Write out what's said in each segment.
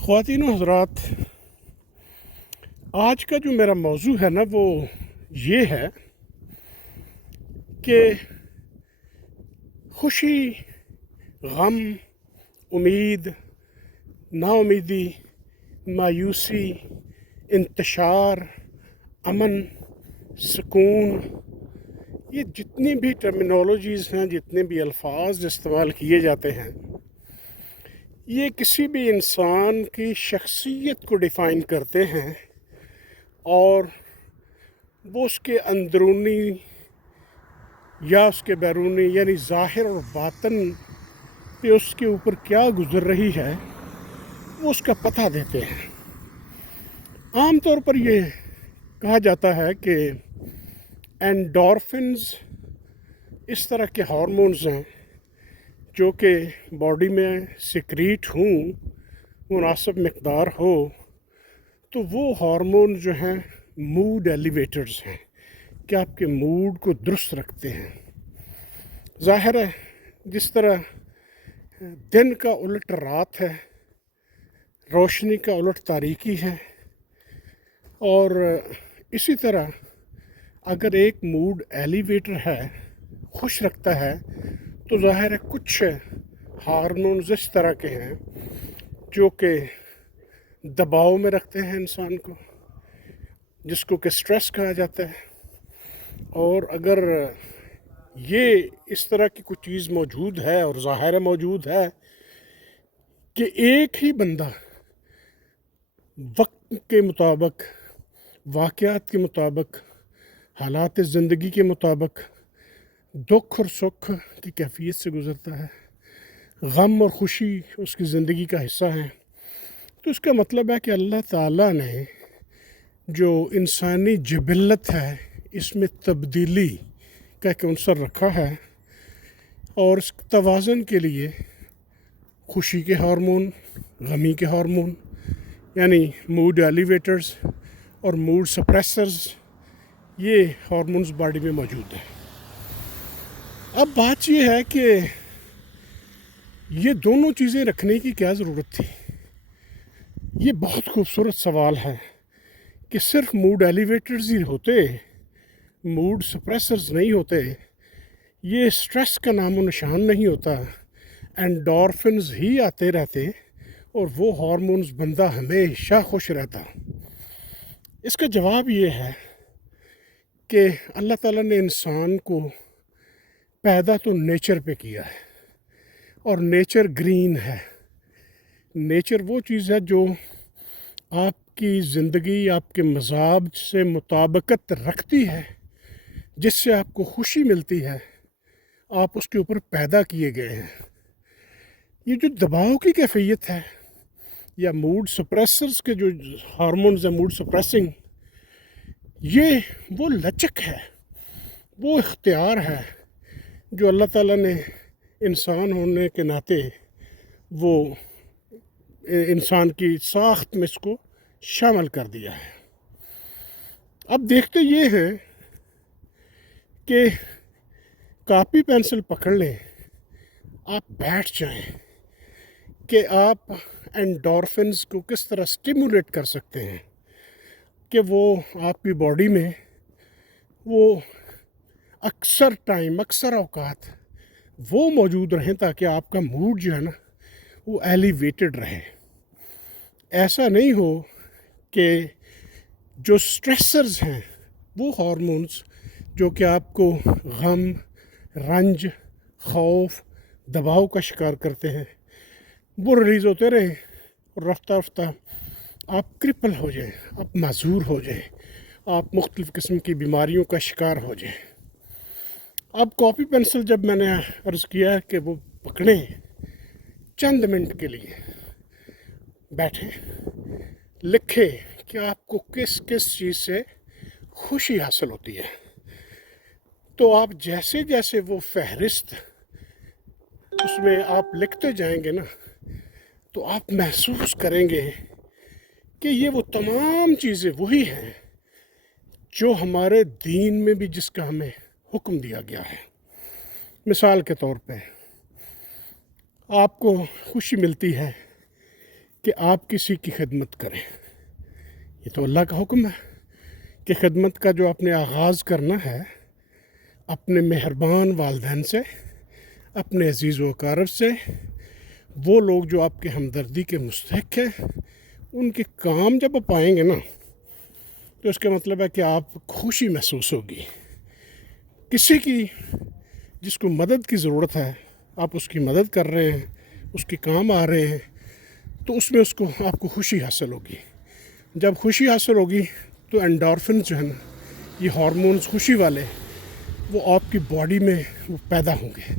خواتین و حضرات، آج کا جو میرا موضوع ہے نا وہ یہ ہے کہ خوشی، غم، امید، نا امیدی، مایوسی، انتشار، امن، سکون، یہ جتنی بھی ٹرمینالوجیز ہیں، جتنے بھی الفاظ استعمال کیے جاتے ہیں، یہ کسی بھی انسان کی شخصیت کو ڈیفائن کرتے ہیں اور وہ اس کے اندرونی یا اس کے بیرونی یعنی ظاہر اور باطن پہ اس کے اوپر کیا گزر رہی ہے وہ اس کا پتہ دیتے ہیں۔ عام طور پر یہ کہا جاتا ہے کہ اینڈورفنز اس طرح کے ہارمونز ہیں جو کہ باڈی میں سیکریٹ ہوں، مناسب مقدار ہو تو وہ ہارمون جو ہیں موڈ ایلیویٹرز ہیں کہ آپ کے موڈ کو درست رکھتے ہیں۔ ظاہر ہے جس طرح دن کا الٹ رات ہے، روشنی کا الٹ تاریکی ہے، اور اسی طرح اگر ایک موڈ ایلیویٹر ہے، خوش رکھتا ہے، تو ظاہر ہے کچھ ہارمونز اس طرح کے ہیں جو کہ دباؤ میں رکھتے ہیں انسان کو، جس کو کہ سٹریس کہا جاتا ہے۔ اور اگر یہ اس طرح کی کوئی چیز موجود ہے اور ظاہر موجود ہے کہ ایک ہی بندہ وقت کے مطابق، واقعات کے مطابق، حالات زندگی کے مطابق دکھ اور سکھ کی کیفیت سے گزرتا ہے، غم اور خوشی اس کی زندگی کا حصہ ہیں، تو اس کا مطلب ہے کہ اللہ تعالیٰ نے جو انسانی جبلت ہے اس میں تبدیلی کا ایک عنصر رکھا ہے، اور اس توازن کے لیے خوشی کے ہارمون، غمی کے ہارمون یعنی موڈ ایلیویٹرز اور موڈ سپریسرز، یہ ہارمونز باڈی میں موجود ہیں۔ اب بات یہ ہے کہ یہ دونوں چیزیں رکھنے کی کیا ضرورت تھی؟ یہ بہت خوبصورت سوال ہے کہ صرف موڈ ایلیویٹرز ہی ہوتے، موڈ سپریسرز نہیں ہوتے، یہ سٹریس کا نام و نشان نہیں ہوتا، اینڈورفنز ہی آتے رہتے اور وہ ہارمونز بندہ ہمیشہ خوش رہتا۔ اس کا جواب یہ ہے کہ اللہ تعالیٰ نے انسان کو پیدا تو نیچر پہ کیا ہے، اور نیچر گرین ہے۔ نیچر وہ چیز ہے جو آپ کی زندگی، آپ کے مزاج سے مطابقت رکھتی ہے، جس سے آپ کو خوشی ملتی ہے، آپ اس کے اوپر پیدا کیے گئے ہیں۔ یہ جو دباؤ کی کیفیت ہے یا موڈ سپریسرز کے جو ہارمونز ہیں، موڈ سپریسنگ، یہ وہ لچک ہے، وہ اختیار ہے جو اللہ تعالیٰ نے انسان ہونے کے ناطے وہ انسان کی ساخت میں اس کو شامل کر دیا ہے۔ اب دیکھتے یہ ہیں کہ کاپی پینسل پکڑ لیں، آپ بیٹھ جائیں کہ آپ اینڈورفنز کو کس طرح سٹیمولیٹ کر سکتے ہیں کہ وہ آپ کی باڈی میں وہ اکثر ٹائم، اکثر اوقات وہ موجود رہیں تاکہ آپ کا موڈ جو ہے نا وہ ایلیویٹڈ رہے۔ ایسا نہیں ہو کہ جو سٹریسرز ہیں، وہ ہارمونز جو کہ آپ کو غم، رنج، خوف، دباؤ کا شکار کرتے ہیں، وہ ریلیز ہوتے رہیں اور رفتہ رفتہ آپ کرپل ہو جائیں، آپ معذور ہو جائیں، آپ مختلف قسم کی بیماریوں کا شکار ہو جائیں۔ اب کاپی پینسل جب میں نے عرض کیا کہ وہ پکڑیں، چند منٹ کے لیے بیٹھیں، لکھیں کہ آپ کو کس کس چیز سے خوشی حاصل ہوتی ہے، تو آپ جیسے جیسے وہ فہرست اس میں آپ لکھتے جائیں گے نا، تو آپ محسوس کریں گے کہ یہ وہ تمام چیزیں وہی ہیں جو ہمارے دین میں بھی جس کا ہمیں حکم دیا گیا ہے۔ مثال کے طور پہ آپ کو خوشی ملتی ہے کہ آپ کسی کی خدمت کریں. یہ تو اللہ کا حکم ہے کہ خدمت کا جو آپ نے آغاز کرنا ہے اپنے مہربان والدین سے، اپنے عزیز و اقارب سے، وہ لوگ جو آپ کے ہمدردی کے مستحق ہیں، ان کے کام جب آپ پائیں گے نا تو اس کا مطلب ہے کہ آپ خوشی محسوس ہوگی. کسی کی جس کو مدد کی ضرورت ہے آپ اس کی مدد کر رہے ہیں، اس کے کام آ رہے ہیں، تو اس میں آپ کو خوشی حاصل ہوگی. جب خوشی حاصل ہوگی تو انڈورفنز جو ہیں نا، یہ ہارمونز خوشی والے، وہ آپ کی باڈی میں وہ پیدا ہوں گے.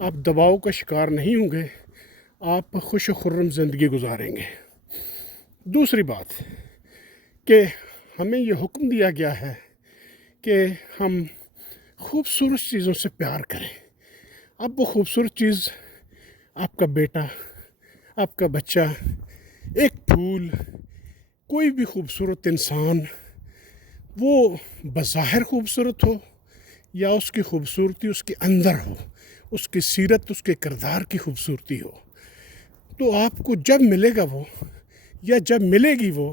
آپ دباؤ کا شکار نہیں ہوں گے، آپ خوش و خرم زندگی گزاریں گے. دوسری بات کہ ہمیں یہ حکم دیا گیا ہے کہ ہم خوبصورت چیزوں سے پیار کریں. اب وہ خوبصورت چیز آپ کا بیٹا، آپ کا بچہ، ایک پھول، کوئی بھی خوبصورت انسان، وہ بظاہر خوبصورت ہو یا اس کی خوبصورتی اس کے اندر ہو، اس کی سیرت، اس کے کردار کی خوبصورتی ہو، تو آپ کو جب ملے گا وہ یا جب ملے گی وہ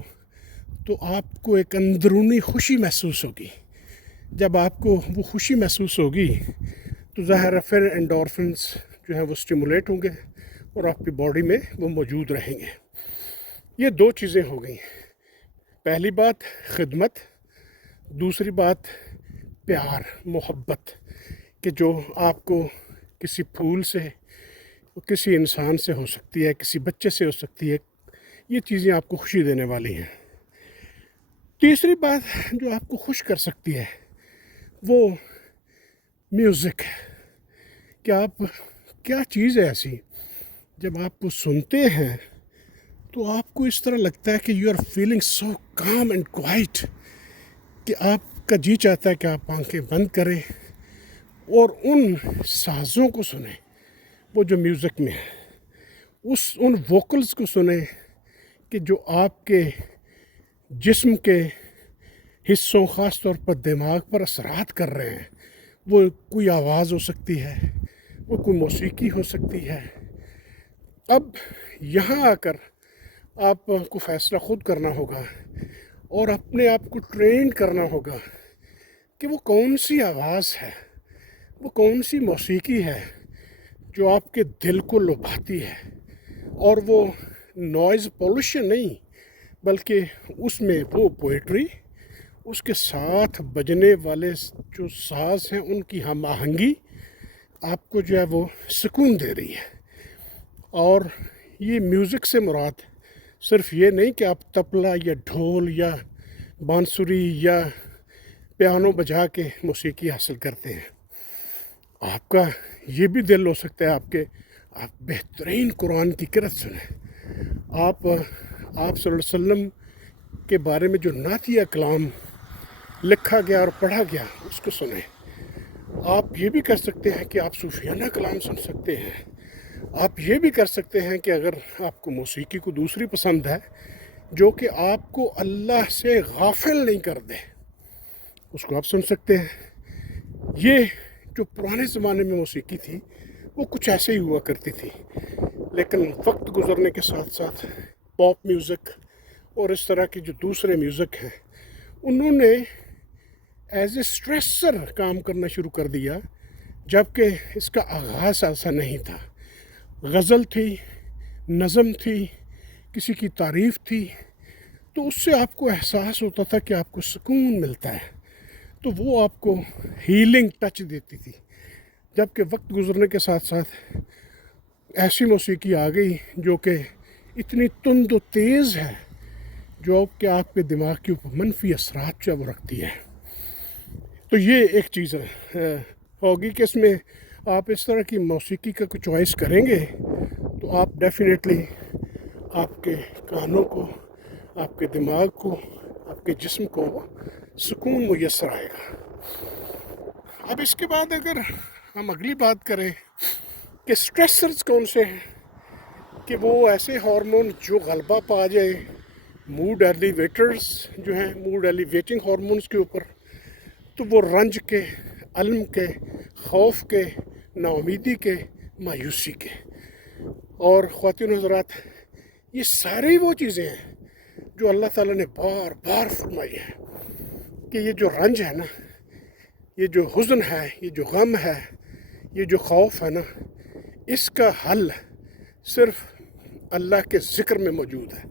تو آپ کو ایک اندرونی خوشی محسوس ہوگی. جب آپ کو وہ خوشی محسوس ہوگی تو ظاہر ہے پھر انڈورفنس جو ہیں وہ اسٹیمولیٹ ہوں گے اور آپ کی باڈی میں وہ موجود رہیں گے. یہ دو چیزیں ہو گئیں. پہلی بات خدمت، دوسری بات پیار، محبت، کہ جو آپ کو کسی پھول سے، کسی انسان سے ہو سکتی ہے، کسی بچے سے ہو سکتی ہے. یہ چیزیں آپ کو خوشی دینے والی ہیں. تیسری بات جو آپ کو خوش کر سکتی ہے وہ میوزک ہے. کہ آپ کیا چیز ہے ایسی جب آپ کو سنتے ہیں تو آپ کو اس طرح لگتا ہے کہ you are feeling so calm and quiet کہ آپ کا جی چاہتا ہے کہ آپ آنکھیں بند کریں اور ان سازوں کو سنیں، وہ جو میوزک میں ہے، ان ووکلز کو سنیں کہ جو آپ کے جسم کے حصوں، خاص طور پر دماغ پر اثرات کر رہے ہیں. وہ کوئی آواز ہو سکتی ہے، وہ کوئی موسیقی ہو سکتی ہے. اب یہاں آ کر آپ کو فیصلہ خود کرنا ہوگا اور اپنے آپ کو ٹرین کرنا ہوگا کہ وہ کون سی آواز ہے، وہ کون سی موسیقی ہے جو آپ کے دل کو لبھاتی ہے. اور وہ نوائز پولوشن نہیں، بلکہ اس میں وہ پوئٹری، اس کے ساتھ بجنے والے جو ساز ہیں ان کی ہم آہنگی آپ کو جو ہے وہ سکون دے رہی ہے. اور یہ میوزک سے مراد صرف یہ نہیں کہ آپ تبلا یا ڈھول یا بانسری یا پیانو بجا کے موسیقی حاصل کرتے ہیں. آپ کا یہ بھی دل ہو سکتا ہے آپ بہترین قرآن کی قرأت سنیں. آپ صلی اللہ علیہ وسلم کے بارے میں جو نعتیہ کلام لکھا گیا اور پڑھا گیا اس کو سنیں. آپ یہ بھی کر سکتے ہیں کہ آپ صوفیانہ کلام سن سکتے ہیں. آپ یہ بھی کر سکتے ہیں کہ اگر آپ کو موسیقی کو دوسری پسند ہے جو کہ آپ کو اللہ سے غافل نہیں کر دے، اس کو آپ سن سکتے ہیں. یہ جو پرانے زمانے میں موسیقی تھی وہ کچھ ایسے ہی ہوا کرتی تھی، لیکن وقت گزرنے کے ساتھ ساتھ پاپ میوزک اور اس طرح کے جو دوسرے میوزک ہیں انہوں نے ایز اے اسٹریسر کام کرنا شروع کر دیا، جبکہ اس کا آغاز ایسا نہیں تھا. غزل تھی، نظم تھی، کسی کی تعریف تھی، تو اس سے آپ کو احساس ہوتا تھا کہ آپ کو سکون ملتا ہے، تو وہ آپ کو ہیلنگ ٹچ دیتی تھی. جبکہ وقت گزرنے کے ساتھ ساتھ ایسی موسیقی آ گئی جو کہ اتنی تند و تیز ہے جو کہ آپ کے دماغ کے اوپر منفی اثرات جو وہ رکھتی ہے. تو یہ ایک چیز ہوگی کہ اس میں آپ اس طرح کی موسیقی کا کوئی چوائس کریں گے تو آپ ڈیفینیٹلی آپ کے کانوں کو، آپ کے دماغ کو، آپ کے جسم کو سکون میسر آئے گا. اب اس کے بعد اگر ہم اگلی بات کریں کہ سٹریسرز کون سے ہیں، کہ وہ ایسے ہارمون جو غلبہ پا جائے موڈ ایلیویٹرز جو ہیں، موڈ ایلیویٹنگ ہارمونز کے اوپر، تو وہ رنج کے، الم کے، خوف کے، نا امیدی کے، مایوسی کے. اور خواتین حضرات، یہ ساری وہ چیزیں ہیں جو اللہ تعالیٰ نے بار بار فرمائی ہے کہ یہ جو رنج ہے نا، یہ جو حزن ہے، یہ جو غم ہے، یہ جو خوف ہے نا، اس کا حل صرف اللہ کے ذکر میں موجود ہے۔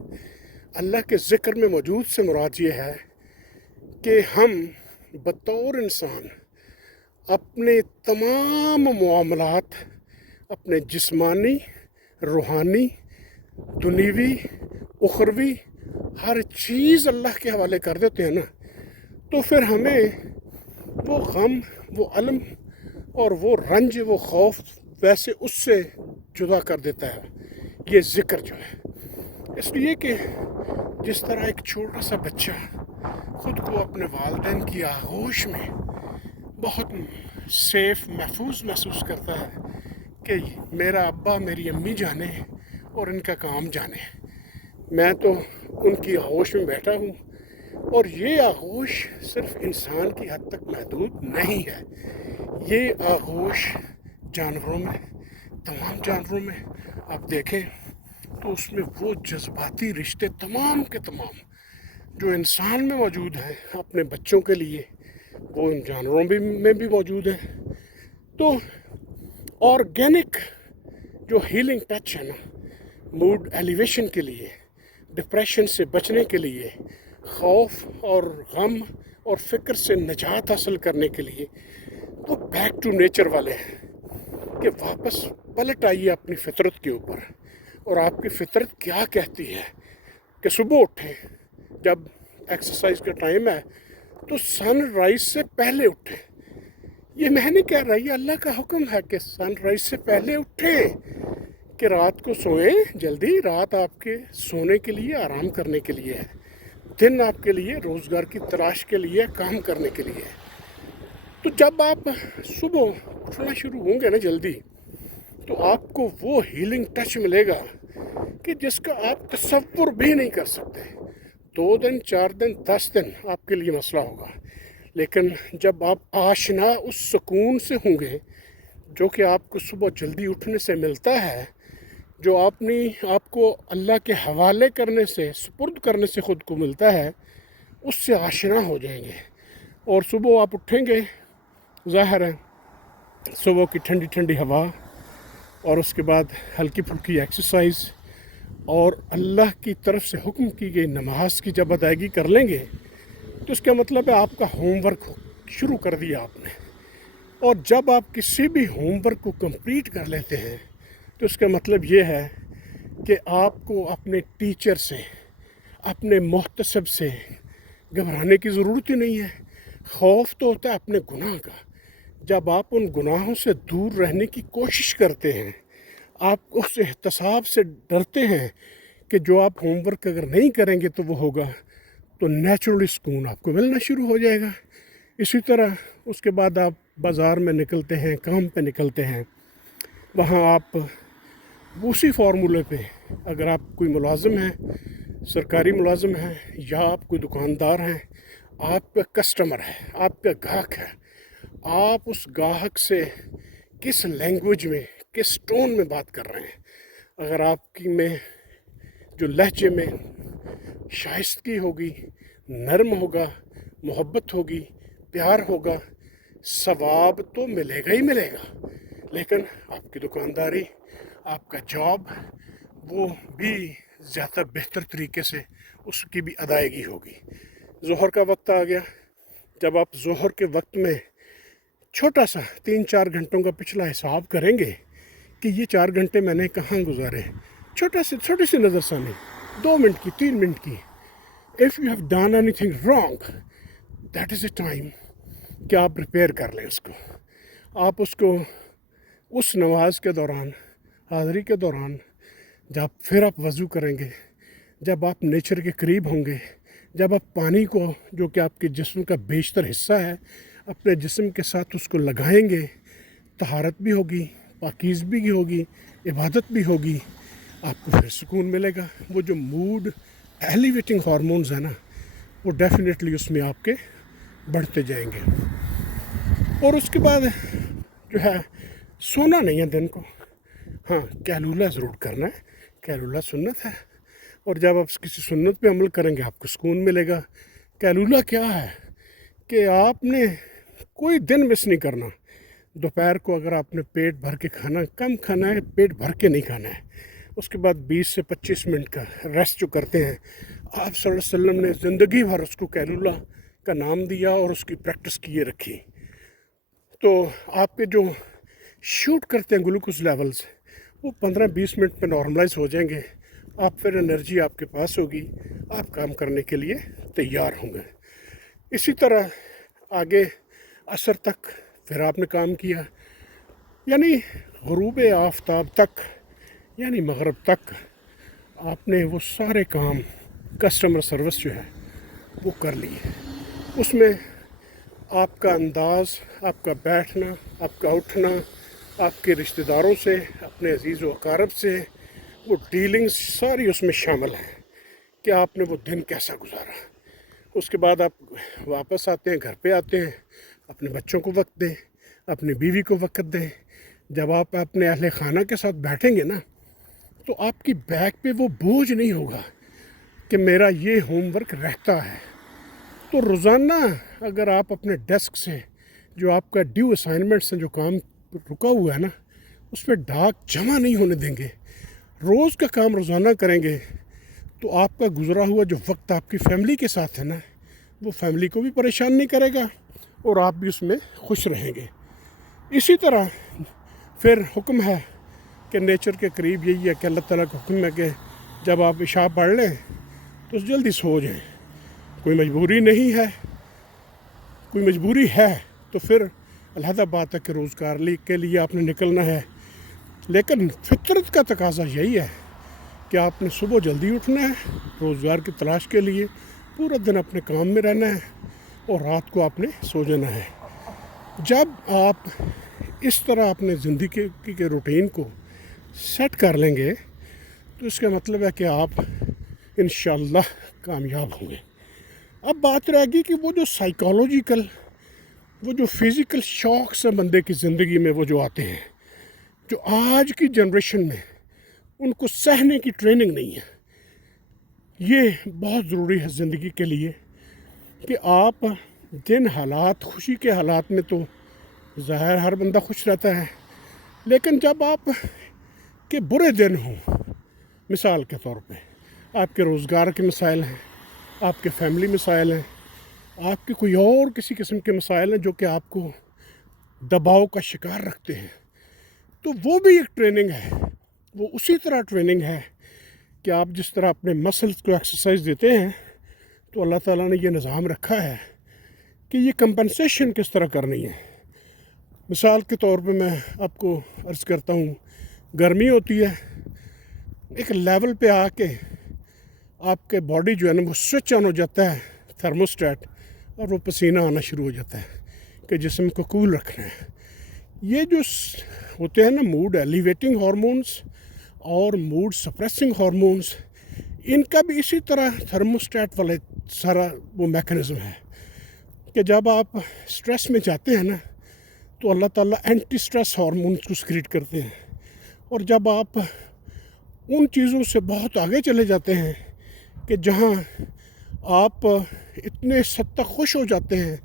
اللہ کے ذکر میں موجود سے مراد یہ ہے کہ ہم بطور انسان اپنے تمام معاملات، اپنے جسمانی، روحانی، دنیوی، اخروی، ہر چیز اللہ کے حوالے کر دیتے ہیں نا، تو پھر ہمیں وہ غم، وہ علم اور وہ رنج، وہ خوف ویسے اس سے جدا کر دیتا ہے یہ ذکر جو ہے۔ اس لیے کہ جس طرح ایک چھوٹا سا بچہ خود کو اپنے والدین کی آغوش میں بہت سیف، محفوظ محسوس کرتا ہے کہ میرا ابا میری امی جانے اور ان کا کام جانے، میں تو ان کی آغوش میں بیٹھا ہوں، اور یہ آغوش صرف انسان کی حد تک محدود نہیں ہے، یہ آغوش جانوروں میں، تمام جانوروں میں آپ دیکھیں تو اس میں وہ جذباتی رشتے تمام کے تمام جو انسان میں موجود ہیں اپنے بچوں کے لیے، وہ ان جانوروں میں بھی موجود ہیں۔ تو آرگینک جو ہیلنگ ٹچ ہے نا، موڈ ایلیویشن کے لیے، ڈپریشن سے بچنے کے لیے، خوف اور غم اور فکر سے نجات حاصل کرنے کے لیے، وہ بیک ٹو نیچر والے ہیں کہ واپس پلٹ آئیے اپنی فطرت کے اوپر۔ اور آپ کی فطرت کیا کہتی ہے کہ صبح اٹھیں، جب ایکسرسائز کا ٹائم ہے تو سن رائز سے پہلے اٹھیں۔ یہ میں نہیں کہہ رہا، یہ اللہ کا حکم ہے کہ سن رائز سے پہلے اٹھیں، کہ رات کو سوئیں جلدی۔ رات آپ کے سونے کے لیے، آرام کرنے کے لیے ہے، دن آپ کے لیے روزگار کی تلاش کے لیے، کام کرنے کے لیے ہے۔ تو جب آپ صبح اٹھنا شروع ہوں گے نا جلدی، تو آپ کو وہ ہیلنگ ٹچ ملے گا کہ جس کا آپ تصور بھی نہیں کر سکتے۔ 2 دن، 4 دن، 10 دن آپ کے لیے مسئلہ ہوگا، لیکن جب آپ آشنا اس سکون سے ہوں گے جو کہ آپ کو صبح جلدی اٹھنے سے ملتا ہے، جو آپ کو اللہ کے حوالے کرنے سے، سپرد کرنے سے خود کو ملتا ہے، اس سے آشنا ہو جائیں گے۔ اور صبح آپ اٹھیں گے، ظاہر ہے صبح کی ٹھنڈی ٹھنڈی ہوا، اور اس کے بعد ہلکی پھلکی ایکسرسائز، اور اللہ کی طرف سے حکم کی گئی نماز کی جب ادائیگی کر لیں گے، تو اس کا مطلب ہے آپ کا ہوم ورک شروع کر دیا آپ نے۔ اور جب آپ کسی بھی ہوم ورک کو کمپلیٹ کر لیتے ہیں تو اس کا مطلب یہ ہے کہ آپ کو اپنے ٹیچر سے، اپنے محتسب سے گھبرانے کی ضرورت ہی نہیں ہے۔ خوف تو ہوتا ہے اپنے گناہ کا، جب آپ ان گناہوں سے دور رہنے کی کوشش کرتے ہیں، آپ اس احتساب سے ڈرتے ہیں کہ جو آپ ہوم ورک اگر نہیں کریں گے تو وہ ہوگا، تو نیچرلی سکون آپ کو ملنا شروع ہو جائے گا۔ اسی طرح اس کے بعد آپ بازار میں نکلتے ہیں، کام پہ نکلتے ہیں، وہاں آپ اسی فارمولے پہ، اگر آپ کوئی ملازم ہیں، سرکاری ملازم ہیں، یا آپ کوئی دکاندار ہیں، آپ کا کسٹمر ہے، آپ کا گاہک ہے، آپ اس گاہک سے کس لینگویج میں، کس ٹون میں بات کر رہے ہیں۔ اگر آپ کی میں جو لہجے میں شائستگی ہوگی، نرم ہوگا، محبت ہوگی، پیار ہوگا، ثواب تو ملے گا ہی ملے گا، لیکن آپ کی دکانداری، آپ کا جاب، وہ بھی زیادہ بہتر طریقے سے اس کی بھی ادائیگی ہوگی۔ ظہر کا وقت آ گیا، جب آپ ظہر کے وقت میں چھوٹا سا 3-4 گھنٹوں کا پچھلا حساب کریں گے کہ یہ 4 گھنٹے میں نے کہاں گزارے، چھوٹی سی نظر ثانی، 2 منٹ کی، 3 منٹ کی۔ If you have done anything wrong, that is the time کہ آپ ریپیئر کر لیں اس کو۔ آپ اس کو اس نماز کے دوران، حاضری کے دوران، جب پھر آپ وضو کریں گے، جب آپ نیچر کے قریب ہوں گے، جب آپ پانی کو، جو کہ آپ کے جسم کا بیشتر حصہ ہے، اپنے جسم کے ساتھ اس کو لگائیں گے، طہارت بھی ہوگی، پاکیزگی بھی ہوگی، عبادت بھی ہوگی، آپ کو پھر سکون ملے گا۔ وہ جو موڈ ایلیویٹنگ ہارمونز ہیں نا، وہ ڈیفینیٹلی اس میں آپ کے بڑھتے جائیں گے۔ اور اس کے بعد جو ہے، سونا نہیں ہے دن کو، ہاں قیلولہ ضرور کرنا ہے، قیلولہ سنت ہے، اور جب آپ کسی سنت پہ عمل کریں گے آپ کو سکون ملے گا۔ کیلولا کیا ہے کہ آپ نے کوئی دن مس نہیں کرنا۔ دوپہر کو اگر آپ نے پیٹ بھر کے کھانا، کم کھانا ہے، پیٹ بھر کے نہیں کھانا ہے۔ اس کے بعد 20 سے 25 منٹ کا ریسٹ جو کرتے ہیں، آپ صلی اللہ علیہ وسلم نے زندگی بھر اس کو کیلولا کا نام دیا اور اس کی پریکٹس کیے رکھی۔ تو آپ کے جو شوٹ کرتے ہیں گلوکوز لیولز، وہ 15-20 منٹ میں نارملائز ہو جائیں گے۔ آپ پھر انرجی آپ کے پاس ہوگی، آپ کام کرنے کے لیے تیار ہوں گے۔ اسی طرح آگے عصر تک پھر آپ نے کام کیا، یعنی غروب آفتاب تک، یعنی مغرب تک آپ نے وہ سارے کام کسٹمر سروس جو ہے وہ کر لی ہے۔ اس میں آپ کا انداز، آپ کا بیٹھنا، آپ کا اٹھنا، آپ کے رشتہ داروں سے، اپنے عزیز و اقارب سے وہ ڈیلنگز ساری اس میں شامل ہیں کہ آپ نے وہ دن کیسا گزارا۔ اس کے بعد آپ واپس آتے ہیں، گھر پہ آتے ہیں، اپنے بچوں کو وقت دیں، اپنی بیوی کو وقت دیں۔ جب آپ اپنے اہل خانہ کے ساتھ بیٹھیں گے نا، تو آپ کی بیک پہ وہ بوجھ نہیں ہوگا کہ میرا یہ ہوم ورک رہتا ہے۔ تو روزانہ اگر آپ اپنے ڈیسک سے جو آپ کا ڈیو اسائنمنٹس ہیں، جو کام رکا ہوا ہے نا، اس پہ ڈاک جمع نہیں ہونے دیں گے، روز کا کام روزانہ کریں گے، تو آپ کا گزرا ہوا جو وقت آپ کی فیملی کے ساتھ ہے نا، وہ فیملی کو بھی پریشان نہیں کرے گا اور آپ بھی اس میں خوش رہیں گے۔ اسی طرح پھر حکم ہے کہ نیچر کے قریب یہی ہے کہ اللہ تعالیٰ کا حکم ہے کہ جب آپ عشاء پڑھ لیں تو جلدی سو جائیں۔ کوئی مجبوری نہیں ہے، کوئی مجبوری ہے تو پھر علیحدہ بات ہے کہ روزگار کے لیے آپ نے نکلنا ہے، لیکن فطرت کا تقاضا یہی ہے کہ آپ نے صبح جلدی اٹھنا ہے، روزگار کی تلاش کے لیے پورا دن اپنے کام میں رہنا ہے اور رات کو آپ نے سو جانا ہے۔ جب آپ اس طرح اپنے زندگی کے روٹین کو سیٹ کر لیں گے تو اس کا مطلب ہے کہ آپ انشاءاللہ کامیاب ہوں گے۔ اب بات رہے گی کہ وہ جو سائیکالوجیکل، وہ جو فزیکل شوقس ہیں بندے کی زندگی میں، وہ جو آتے ہیں، جو آج کی جنریشن میں ان کو سہنے کی ٹریننگ نہیں ہے۔ یہ بہت ضروری ہے زندگی کے لیے کہ آپ جن حالات، خوشی کے حالات میں تو ظاہر ہر بندہ خوش رہتا ہے، لیکن جب آپ کے برے دن ہوں، مثال کے طور پہ آپ کے روزگار کے مسائل ہیں، آپ کے فیملی مسائل ہیں، آپ کے کوئی اور کسی قسم کے مسائل ہیں جو کہ آپ کو دباؤ کا شکار رکھتے ہیں، تو وہ بھی ایک ٹریننگ ہے۔ وہ اسی طرح ٹریننگ ہے کہ آپ جس طرح اپنے مسلز کو ایکسرسائز دیتے ہیں، تو اللہ تعالیٰ نے یہ نظام رکھا ہے کہ یہ کمپنسیشن کس طرح کرنی ہے۔ مثال کے طور پہ میں آپ کو عرض کرتا ہوں، گرمی ہوتی ہے، ایک لیول پہ آ کے آپ کے باڈی جو ہے نا وہ سوئچ آن ہو جاتا ہے، تھرموسٹیٹ، اور وہ پسینہ آنا شروع ہو جاتا ہے کہ جسم کو کول رکھنا ہے۔ یہ جو ہوتے ہیں نا موڈ ایلیویٹنگ ہارمونز اور موڈ سپریسنگ ہارمونز، ان کا بھی اسی طرح تھرموسٹیٹ والا سارا وہ میکانزم ہے کہ جب آپ سٹریس میں جاتے ہیں نا تو اللہ تعالیٰ اینٹی سٹریس ہارمونز کو سکریٹ کرتے ہیں، اور جب آپ ان چیزوں سے بہت آگے چلے جاتے ہیں کہ جہاں آپ اتنے حد تک خوش ہو جاتے ہیں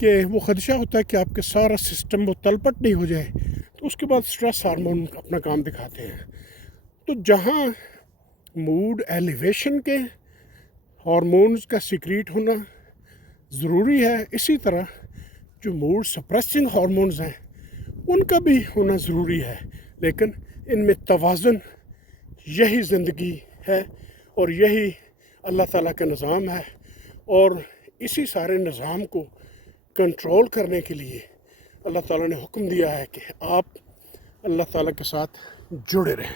کہ وہ خدشہ ہوتا ہے کہ آپ کے سارا سسٹم وہ تلپٹ نہیں ہو جائے، تو اس کے بعد سٹریس ہارمون اپنا کام دکھاتے ہیں۔ تو جہاں موڈ ایلیویشن کے ہارمونز کا سیکریٹ ہونا ضروری ہے، اسی طرح جو موڈ سپریسنگ ہارمونز ہیں ان کا بھی ہونا ضروری ہے، لیکن ان میں توازن، یہی زندگی ہے اور یہی اللہ تعالیٰ کا نظام ہے، اور اسی سارے نظام کو کنٹرول کرنے کے لیے اللہ تعالیٰ نے حکم دیا ہے کہ آپ اللہ تعالیٰ کے ساتھ جڑے رہیں۔